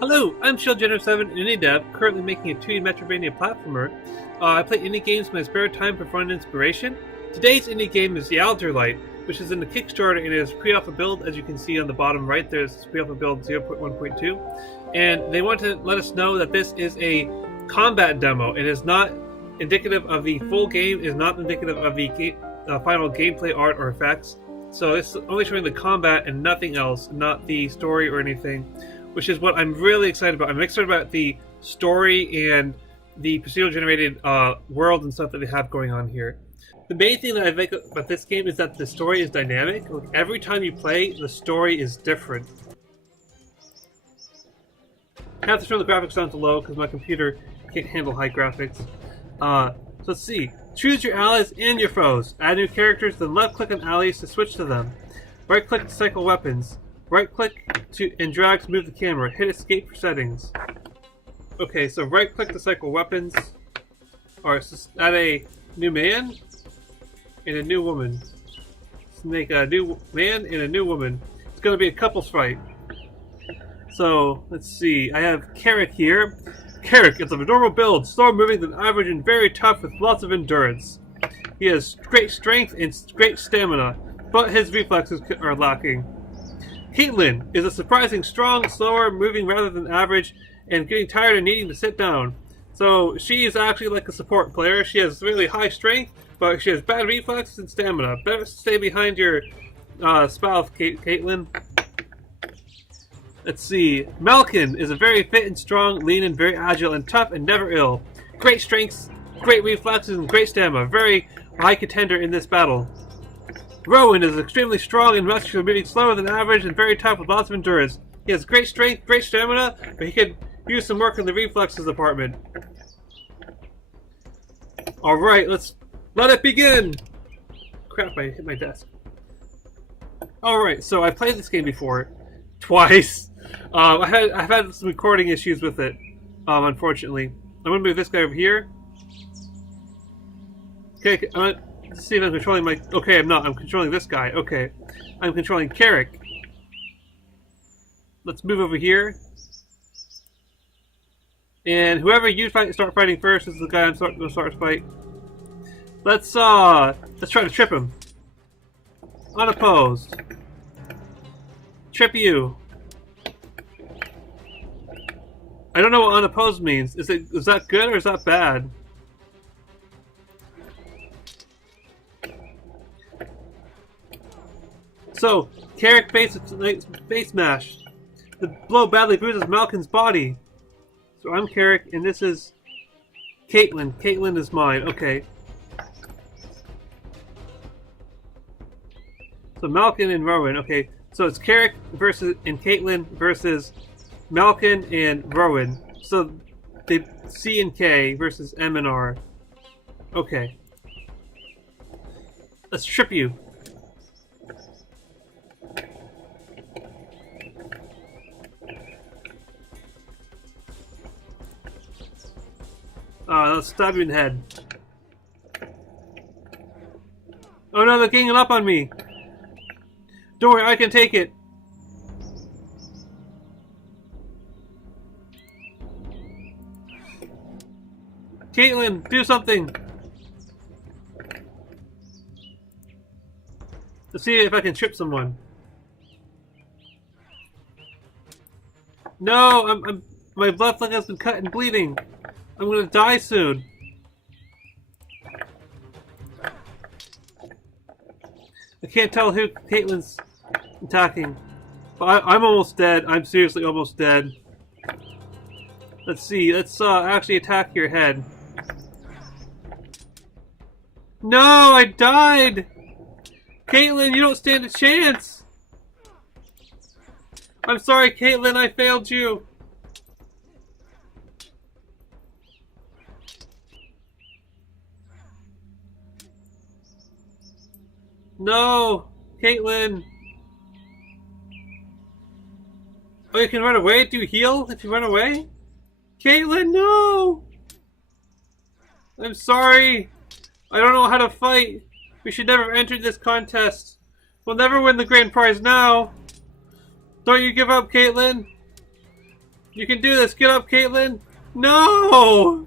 Hello, I'm EaldorLight, an indie dev, currently making a 2D Metroidvania platformer. I play indie games in my spare time for fun and inspiration. Today's indie game is EaldorLight, which is in the KickStarter and it is pre-alpha build. As you can see on the bottom right, there's pre-alpha build 0.1.2. And they want to let us know that this is a combat demo. It is not indicative of the full game, it is not indicative of the final gameplay art or effects. So it's only showing the combat and nothing else, not the story or anything, which is what I'm really excited about. I'm excited about the story and the procedural generated world and stuff that they have going on here. The main thing that I like about this game is that the story is dynamic. Like, every time you play, the story is different. I have to turn the graphics down to low because my computer can't handle high graphics. So let's see. Choose your allies and your foes. Add new characters, then left click on allies to switch to them. Right click to cycle weapons. Right click and drag to move the camera. Hit escape for settings. Okay, so right click to cycle weapons. Alright, so add a new man and a new woman. Let's make a new man and a new woman. It's going to be a couples fight. So, let's see. I have Carrick here. Carrick is of a normal build, slower moving than average and very tough with lots of endurance. He has great strength and great stamina, but his reflexes are lacking. Caitlin is a surprising strong, slower moving rather than average, and getting tired and needing to sit down. So she is actually like a support player. She has really high strength, but she has bad reflexes and stamina. Better stay behind your spouse, Caitlin. Let's see. Malkin is a very fit and strong, lean and very agile and tough and never ill. Great strengths, great reflexes, and great stamina. Very high contender in this battle. Rowan is extremely strong and muscular, moving slower than average and very tough with lots of endurance. He has great strength, great stamina, but he could use some work in the reflexes department. Alright, let's let it begin! Crap, I hit my desk. Alright, so I played this game before. Twice. I've had some recording issues with it, unfortunately. I'm going to move this guy over here. Okay, let's see if I'm controlling my... Okay, I'm not. I'm controlling this guy. Okay. I'm controlling Carrick. Let's move over here. And whoever you start fighting first is the guy I'm going to start to fight. Let's try to trip him. Unopposed. Trip you. I don't know what unopposed means. Is that good or is that bad? So, Carrick face smash. The blow badly bruises Malkin's body. So I'm Carrick, and this is Caitlin. Caitlin is mine. Okay. So Malkin and Rowan. Okay. So it's Carrick and Caitlin versus Malkin and Rowan. So they C and K versus M and R. Okay. Let's trip you. Let's stab you in the head. Oh no, they're ganging up on me. Don't worry, I can take it. Caitlin, do something. Let's see if I can trip someone. No, my left leg has been cut and bleeding. I'm gonna die soon. I can't tell who Caitlin's attacking. But I'm almost dead. I'm seriously almost dead. Let's see. Let's actually attack your head. No, I died! Caitlin, you don't stand a chance! I'm sorry, Caitlin, I failed you. No! Caitlin! Oh, you can run away? Do you heal if you run away? Caitlin, no! I'm sorry! I don't know how to fight! We should never have entered this contest! We'll never win the grand prize now! Don't you give up, Caitlin! You can do this. Get up, Caitlin. No.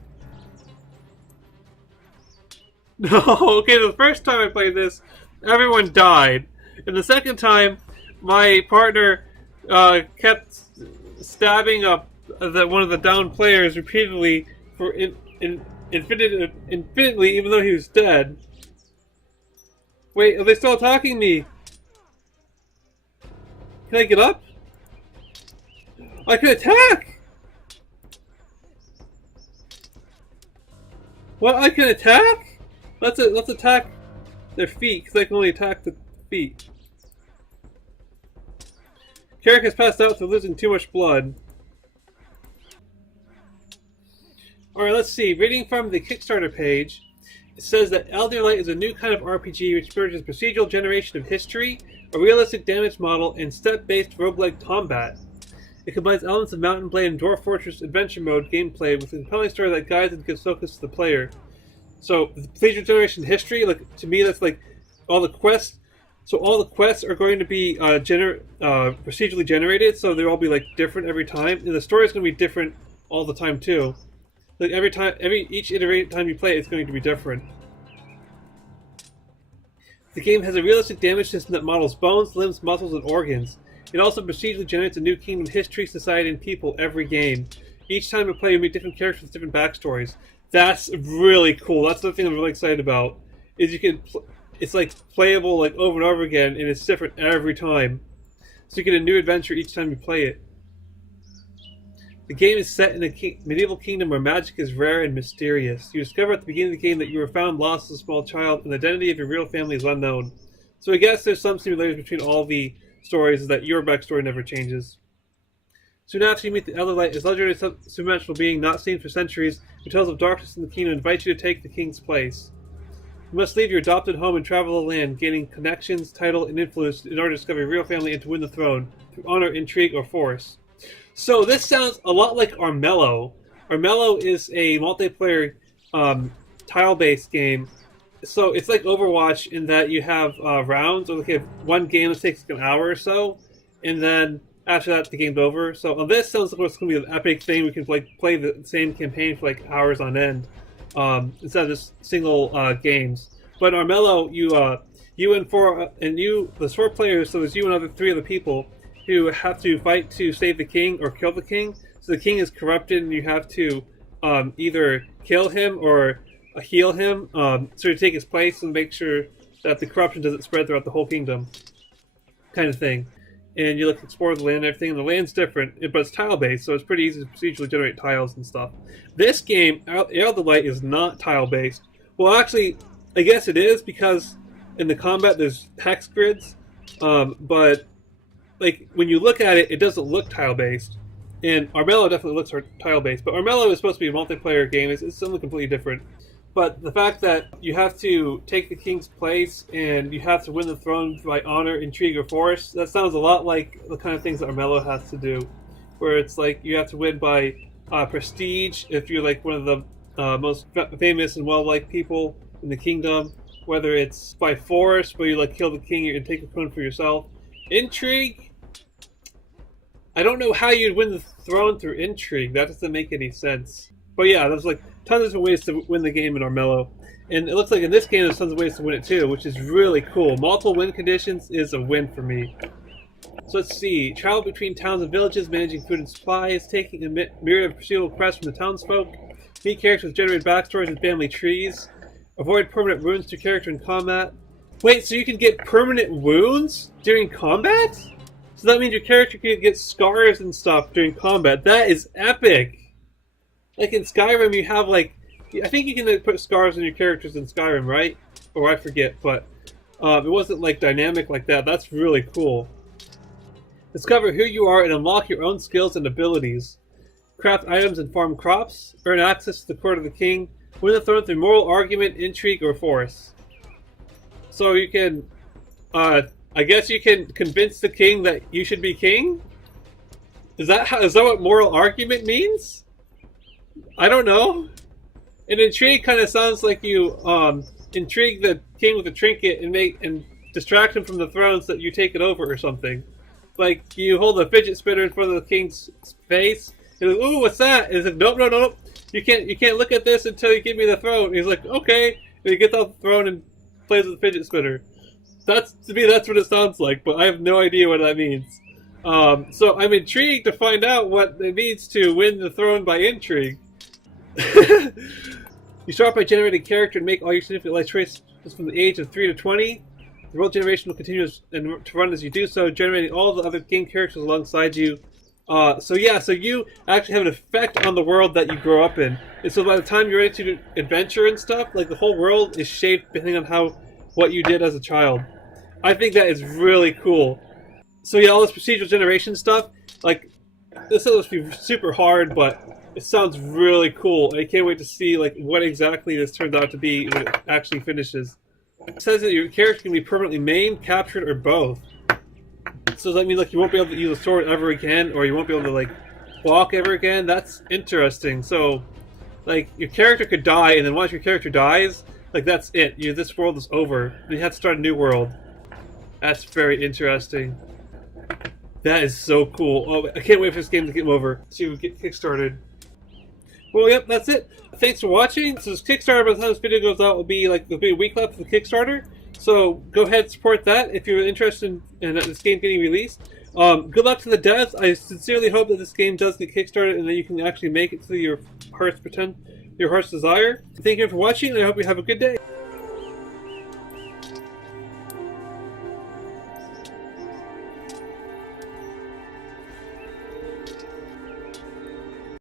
No. Okay, the first time I played this, everyone died, and the second time, my partner kept stabbing up one of the down players repeatedly for infinitely, even though he was dead. Wait, are they still attacking me? Can I get up? I can attack! What? I can attack? Let's attack their feet, because I can only attack the feet. Carrick has passed out through losing too much blood. Alright, let's see. Reading from the Kickstarter page, it says that EaldorLight is a new kind of RPG which merges procedural generation of history, a realistic damage model, and step-based roguelike combat. It combines elements of Mountain Blade and Dwarf Fortress Adventure Mode gameplay with a compelling story that guides and gives focus to the player. So, the procedural generation history, like, to me, that's like all the quests. So all the quests are going to be procedurally generated, so they'll all be like different every time, and the story is going to be different all the time too. Like each iteration time you play, it's going to be different. The game has a realistic damage system that models bones, limbs, muscles, and organs. It also procedurally generates a new kingdom, history, society, and people every game. Each time you play, you meet different characters with different backstories. That's really cool. That's the thing I'm really excited about. Is you can. It's like playable like over and over again, and it's different every time. So you get a new adventure each time you play it. The game is set in a medieval kingdom where magic is rare and mysterious. You discover at the beginning of the game that you were found lost as a small child, and the identity of your real family is unknown. So I guess there's some similarities between all the stories, is that your backstory never changes. Soon after you meet the EaldorLight, this legendary supernatural being not seen for centuries, who tells of darkness in the kingdom and invites you to take the king's place. You must leave your adopted home and travel the land, gaining connections, title, and influence in order to discover your real family and to win the throne, through honor, intrigue, or force. So this sounds a lot like Armello. Armello is a multiplayer tile-based game. So it's like Overwatch in that you have rounds, or like you have one game that takes like an hour or so, and then after that the game's over. So on this sounds like it's going to be an epic thing. We can like play the same campaign for like hours on end. Instead of just single games. But in Armello, there's 4 players, so there's you and other 3 other people who have to fight to save the king or kill the king. So the king is corrupted, and you have to either kill him or heal him, so to take his place and make sure that the corruption doesn't spread throughout the whole kingdom, kind of thing. And you explore the land and everything, and the land's different, but it's tile-based, so it's pretty easy to procedurally generate tiles and stuff. This game, EaldorLight, is not tile-based. Well, actually, I guess it is, because in the combat there's hex grids, but like when you look at it, it doesn't look tile-based. And Armello definitely looks tile-based, but Armello is supposed to be a multiplayer game. It's something completely different. But the fact that you have to take the king's place and you have to win the throne by honor, intrigue, or force, that sounds a lot like the kind of things that Armello has to do. Where it's like you have to win by prestige if you're like one of the most famous and well-liked people in the kingdom. Whether it's by force, where you like kill the king and take the throne for yourself. Intrigue, I don't know how you'd win the throne through intrigue. That doesn't make any sense. But yeah, there's like tons of different ways to win the game in Armello. And it looks like in this game there's tons of ways to win it too, which is really cool. Multiple win conditions is a win for me. So let's see. Travel between towns and villages, managing food and supplies, taking a myriad of procedural quests from the townsfolk, meet characters with generated backstories and family trees, avoid permanent wounds to character in combat. Wait, so you can get permanent wounds during combat? So that means your character can get scars and stuff during combat. That is epic! Like in Skyrim, you have like... I think you can put scars on your characters in Skyrim, right? Or I forget, but it wasn't like dynamic like that. That's really cool. Discover who you are and unlock your own skills and abilities. Craft items and farm crops. Earn access to the court of the king. Win the throne through moral argument, intrigue, or force. So you can... I guess you can convince the king that you should be king? Is that what moral argument means? I don't know. And intrigue kind of sounds like you intrigue the king with a trinket and distract him from the throne so that you take it over or something. Like you hold a fidget spinner in front of the king's face, He's like, ooh, what's that? And he's like, nope, nope. You can't look at this until you give me the throne. And he's like, okay. And he gets off the throne and plays with the fidget spinner. That's what it sounds like, but I have no idea what that means. So I'm intrigued to find out what it means to win the throne by intrigue. You start by generating a character and make all your significant life choices from the age of 3 to 20. The world generation will continue to run as you do so, generating all the other game characters alongside you. So you actually have an effect on the world that you grow up in. And so by the time you're ready to do adventure and stuff, like the whole world is shaped depending on what you did as a child. I think that is really cool. So yeah, all this procedural generation stuff, like, this must be super hard, but it sounds really cool. I can't wait to see like what exactly this turns out to be when it actually finishes. It says that your character can be permanently maimed, captured, or both. So does that mean like you won't be able to use a sword ever again, or you won't be able to like walk ever again? That's interesting. So, like, your character could die, and then once your character dies, like, that's it. This world is over. You have to start a new world. That's very interesting. That is so cool. Oh, I can't wait for this game to get over. See if we get kickstarted. Well, yep, that's it. Thanks for watching. So this Kickstarter, by the time this video goes out, will be a week left of the Kickstarter. So go ahead and support that if you're interested in this game getting released. Good luck to the devs. I sincerely hope that this game does get kickstarted and that you can actually make it to your heart's desire. Thank you for watching, and I hope you have a good day.